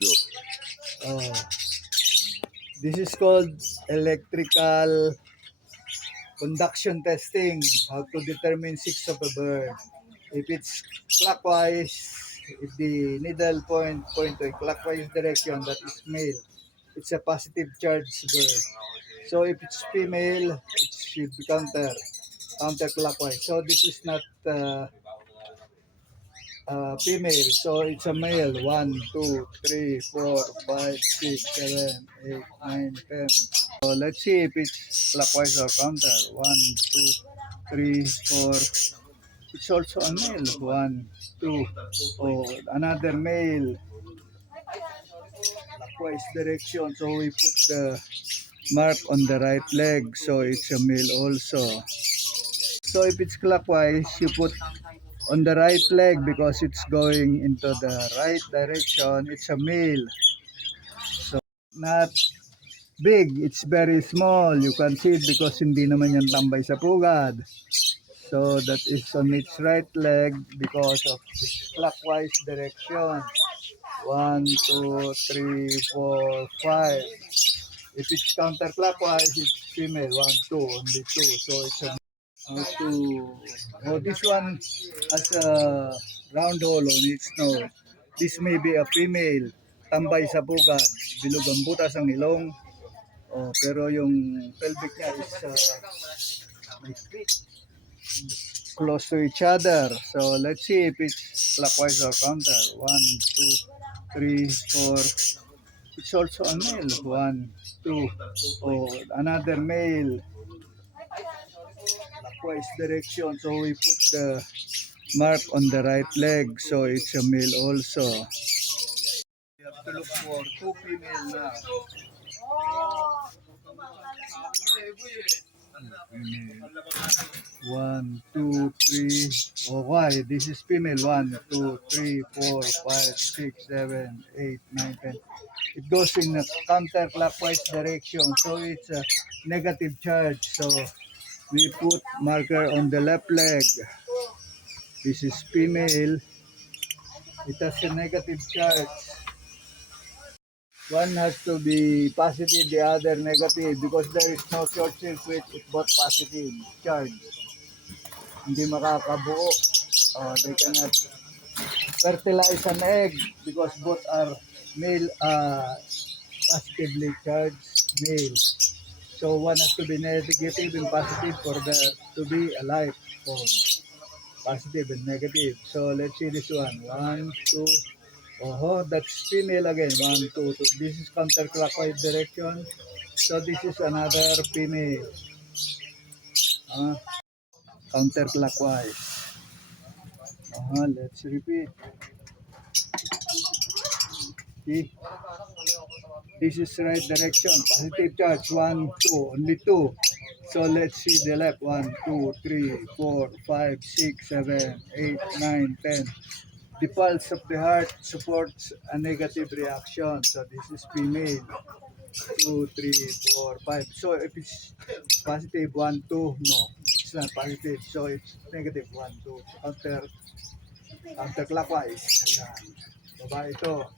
Go. Oh, this is called electrical conduction testing. How to determine sex of a bird. If it's clockwise, if the needle point to a clockwise direction, that is male. It's a positive charged bird. So if it's female, it should be counterclockwise. So this is not female. So it's a male. 1, 2, 3, 4, 5, 6, 7, 8, 9, 10. So let's see if it's clockwise or counter. 1, 2, 3, 4. It's also a male. 1, 2. Oh, another male. Clockwise direction. So we put the mark on the right leg. So it's a male also. So if it's clockwise, you put on the right leg because it's going into the right direction. It's a male. So not big, it's very small. You can see it because hindi naman yan tambay sa pugad. So that is on its right leg because of its clockwise direction. 1, 2, 3, 4, 5. If it's counterclockwise, it's female. 1, 2, only 2. So it's a this one has a round hole on its nose. This may be a female. Tambay sa pugad. Bilog ang butas ang ilong. Oh, pero yung pelvic niya is may feet close to each other. So let's see if it's clockwise or counter. 1, 2, 3, 4. It's also a male. 1, 2. Oh, another male. Clockwise direction. So we put the mark on the right leg. So it's a male also. We have to look for 2 female now. Female. 1, 2, 3. Oh, why? This is female. 1, 2, 3, 4, 5, 6, 7, 8, 9, 10. It goes in a counterclockwise direction. So it's a negative charge. So we put marker on the left leg. This is female. It has a negative charge. One has to be positive, the other negative because there is no short circuit if both positive charge. Hindi makakabuo. They cannot fertilize an egg because both are male, positively charged male. So one has to be negative and positive for there to be a life form. Positive and negative. So let's see this one. 1, 2. Oh, that's female again. 1, 2, 2. This is counterclockwise direction. So this is another female. Counterclockwise. Let's repeat. See? This is right direction. Positive charge. 1, 2. Only 2. So let's see the left. 1, 2, 3, 4, 5, 6, 7, 8, 9, 10. The pulse of the heart supports a negative reaction. So this is female. 2, 3, 4, 5. So if it's positive 1, 2, no, it's not positive. So it's negative 1, 2. Counterclockwise. Ayan. Baba ito.